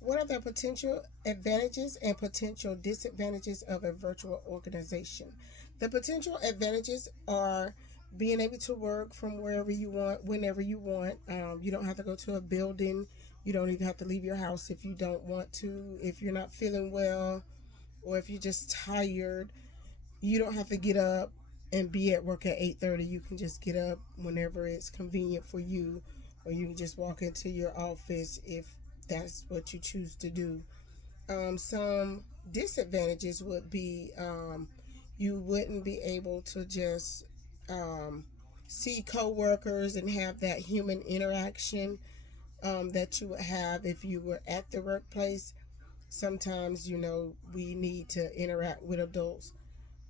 What are the potential advantages and potential disadvantages of a virtual organization? The potential advantages are being able to work from wherever you want, whenever you want. You don't have to go to a building. You don't even have to leave your house if you don't want to. If you're not feeling well or if you're just tired, you don't have to get up and be at work at 8:30. You can just get up whenever it's convenient for you, or you can just walk into your office if that's what you choose to do. Some disadvantages would be you wouldn't be able to just um, see coworkers and have that human interaction that you would have if you were at the workplace. Sometimes, we need to interact with adults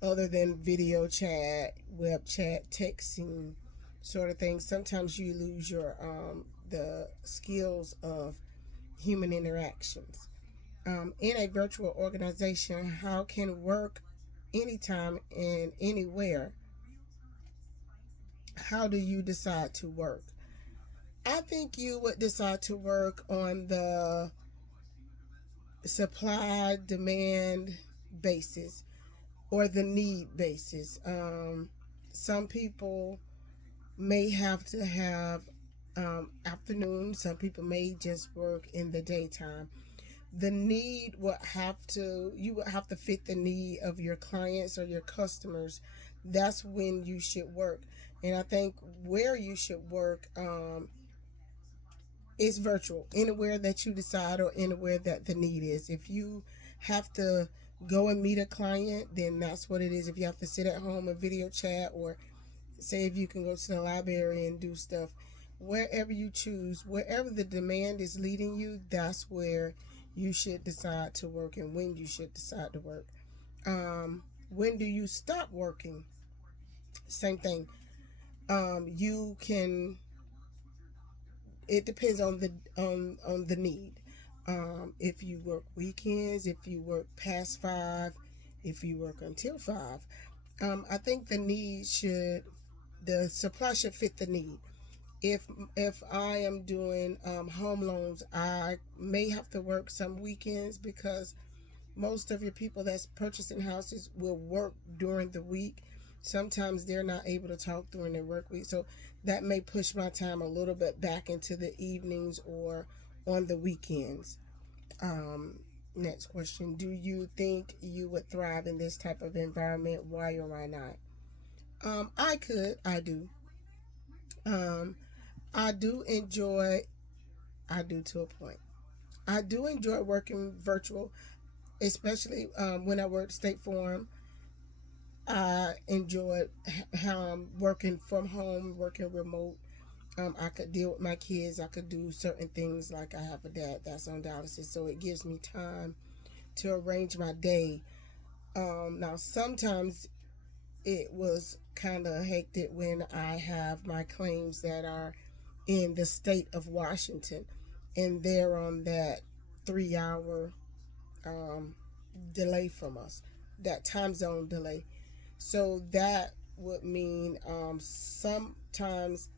other than video chat, web chat, texting, sort of things. Sometimes you lose your the skills of human interactions. In a virtual organization, how can work anytime and anywhere? How do you decide to work? I think you would decide to work on the supply demand basis or the need basis. Some people may have to have afternoon. Some people may just work in the daytime. The need would have to You would have to fit the need of your clients or your customers. That's when you should work. And I think where you should work is virtual, anywhere that you decide or anywhere that the need is. If you have to go and meet a client, then that's what it is. If you have to sit at home and video chat, or say if you can go to the library and do stuff, wherever you choose, wherever the demand is leading you, that's where you should decide to work and when you should decide to work. When do you stop working? Same thing. You can. It depends on the need. If you work weekends, if you work past 5, if you work until 5, I think the supply should fit the need. If I am doing home loans, I may have to work some weekends because most of your people that's purchasing houses will work during the week. Sometimes they're not able to talk during their work week, so that may push my time a little bit back into the evenings or on the weekends. Next question: do you think you would thrive in this type of environment? Why or why not? I could. I do. Um, I do enjoy. I do to a point. I do enjoy working virtual, especially when I worked State Farm. I enjoyed how I'm working from home, working remote. I could deal with my kids. I could do certain things like I have a dad that's on dialysis, so it gives me time to arrange my day. Now, sometimes it was kind of hectic when I have my claims that are in the state of Washington and they're on that 3 hour um, delay from us, that time zone delay. So that would mean sometimes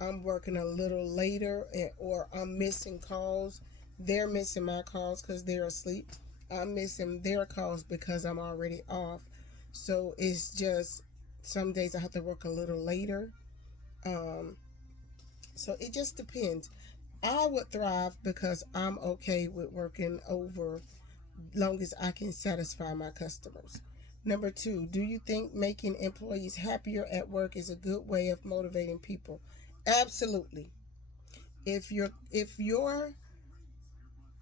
I'm working a little later, or I'm missing calls. They're missing my calls because they're asleep. I'm missing their calls because I'm already off. So it's just some days I have to work a little later. Um, so it just depends. I would thrive because I'm okay with working over long as I can satisfy my customers. Number two, do you think making employees happier at work is a good way of motivating people? Absolutely. If your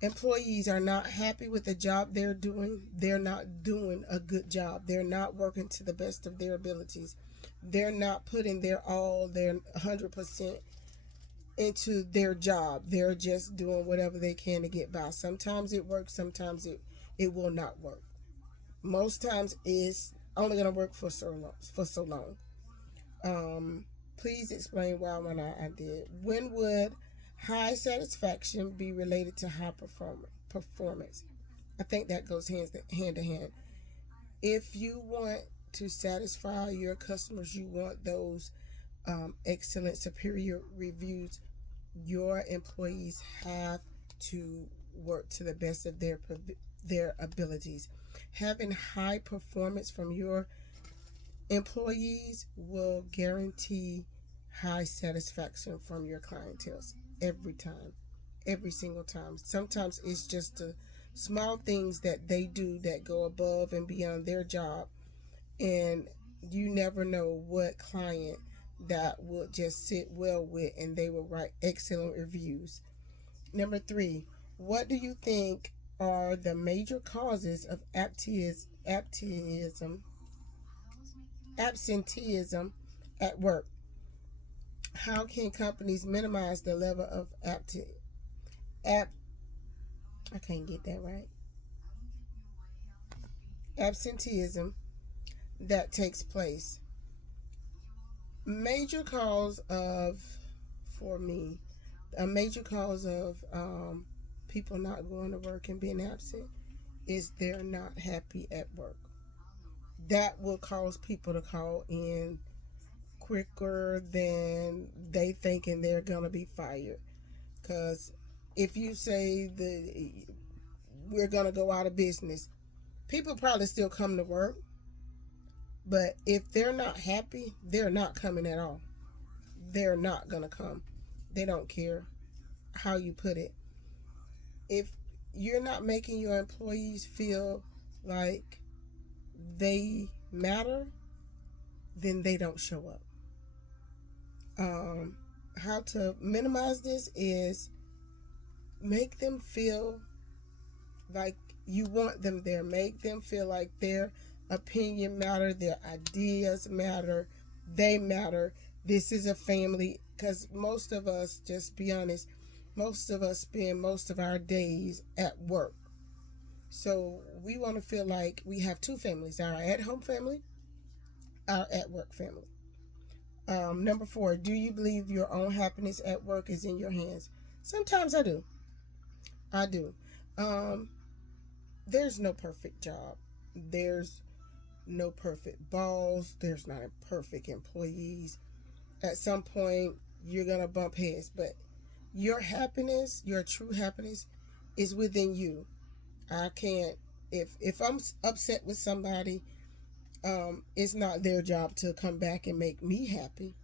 employees are not happy with the job they're doing, they're not doing a good job. They're not working to the best of their abilities. They're not putting their all, their 100% into their job. They're just doing whatever they can to get by. Sometimes it works, sometimes it will not work. Most times it's only gonna work for so long. Um, Please explain why when I did. When would high satisfaction be related to high performance? I think that goes hand to hand. If you want to satisfy your customers, you want those excellent, superior reviews. Your employees have to work to the best of their abilities. Having high performance from your employees will guarantee high satisfaction from your clientele every time, every single time. Sometimes it's just the small things that they do that go above and beyond their job, and you never know what client that will just sit well with and they will write excellent reviews. Number three, what do you think are the major causes of absenteeism at work? How can companies minimize the level of ab, I can't get that right, absenteeism that takes place? Major cause of, for me, a major cause of people not going to work and being absent is they're not happy at work. That will cause people to call in quicker than they thinking they're gonna be fired. Because if you say we're gonna go out of business, people probably still come to work, but if they're not happy, they're not coming at all. They're not gonna come. They don't care how you put it. If you're not making your employees feel like they matter, then they don't show up. How to minimize this is make them feel like you want them there. Make them feel like their opinion matter, their ideas matter, they matter. This is a family, because most of us, just be honest, most of us spend most of our days at work. So we want to feel like we have two families, our at-home family, our at-work family. Number four, do you believe your own happiness at work is in your hands? Sometimes I do. I do. Um, there's no perfect job. There's no perfect boss. There's not perfect employees. At some point, you're going to bump heads. But your happiness, your true happiness, is within you. I can't, if I'm upset with somebody, it's not their job to come back and make me happy.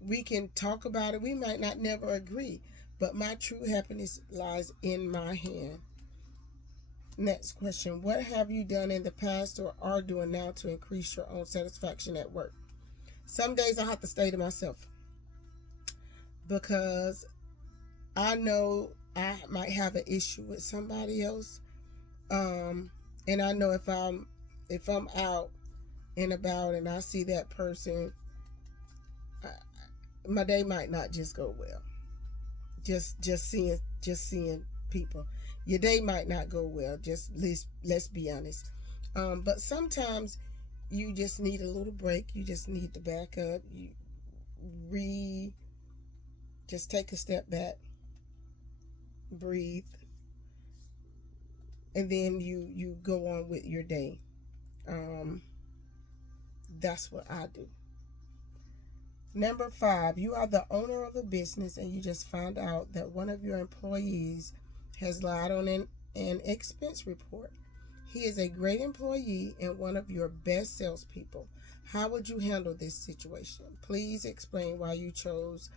We can talk about it. We might not never agree, but my true happiness lies in my hand. Next question. What have you done in the past or are doing now to increase your own satisfaction at work? Some days I have to stay to myself because I know I might have an issue with somebody else. And I know if I'm out and about and I see that person, my day might not just go well. Just seeing people, your day might not go well. Just let's be honest. But sometimes you just need a little break. You just need to back up. You re just take a step back, breathe, and then you go on with your day. Um, that's what I do. Number five, you are the owner of a business and you just found out that one of your employees has lied on an expense report. He is a great employee and one of your best salespeople. How would you handle this situation? Please explain why you chose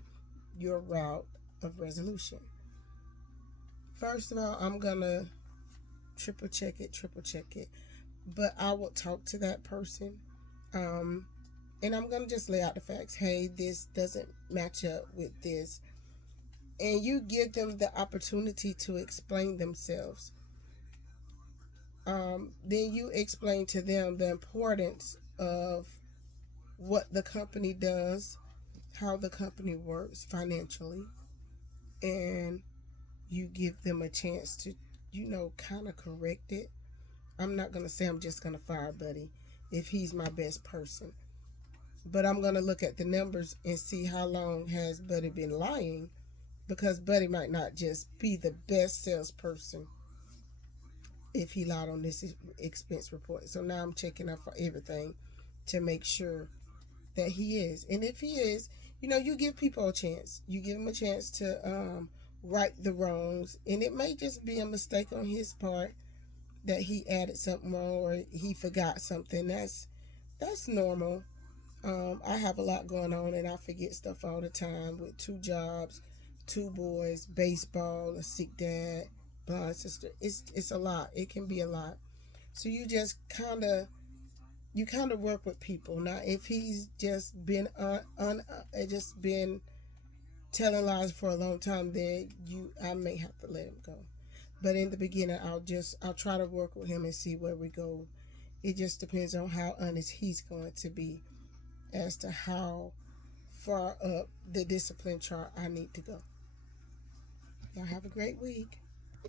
your route of resolution. First of all, I'm going to triple check it. But I will talk to that person. And I'm going to just lay out the facts. Hey, this doesn't match up with this. And you give them the opportunity to explain themselves. Then you explain to them the importance of what the company does, how the company works financially, and you give them a chance to, kind of correct it. I'm not going to say I'm just going to fire Buddy if he's my best person. But I'm going to look at the numbers and see how long has Buddy been lying, because Buddy might not just be the best salesperson if he lied on this expense report. So now I'm checking up for everything to make sure that he is. And if he is, you give people a chance. You give them a chance to right the wrongs, and it may just be a mistake on his part that he added something wrong or he forgot something. That's normal. I have a lot going on and I forget stuff all the time with 2 jobs, 2 boys, baseball, a sick dad, blind sister. It's a lot. It can be a lot. So you kind of work with people. Now if he's just been just been telling lies for a long time, then I may have to let him go. But in the beginning, I'll try to work with him and see where we go. It just depends on how honest he's going to be as to how far up the discipline chart I need to go. Y'all have a great week.